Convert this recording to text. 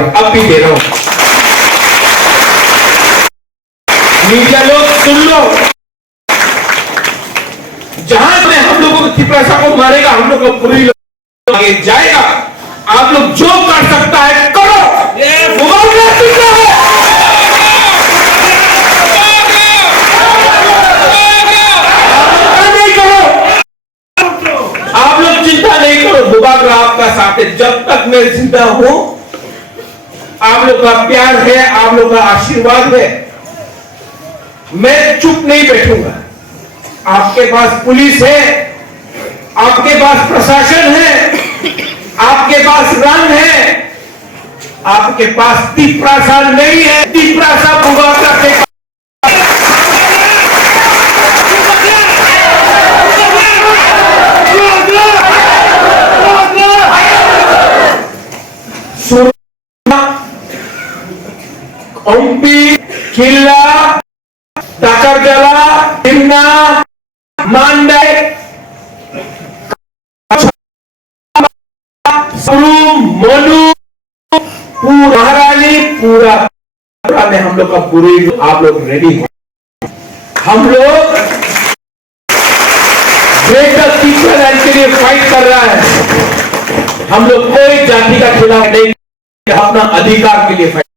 हूं, अब भी दे रहा हूं। मीडिया लोग सुन लो, जहां से हम लोगों को त्रिपुरा को मारेगा, हम लोग को पूरी आगे जाएगा। आप लोग जो कर सकता है करो, आप लोग चिंता नहीं करो, मुबारक आपका साथ है। जब तक मैं जिंदा हूं, आप लोग का प्यार है, आप लोग का आशीर्वाद है, मैं चुप नहीं बैठूंगा। आपके पास पुलिस है, आपके पास प्रशासन है, आपके पास रंग है, आपके पास त्रिपुरा साल नहीं है। त्रिपुरा साल मुबारक के ओम्पी, किल्ला, टाकरजला, टिमना, मांडे, मनु, महारानी, पूरा में हम लोग का पूरी, आप लोग रेडी हो। हम लोग ग्रेटर त्रिपुरा लैंड के लिए फाइट कर रहा है। हम लोग कोई जाति का खिलाफ नहीं, अपना अधिकार के लिए फाइट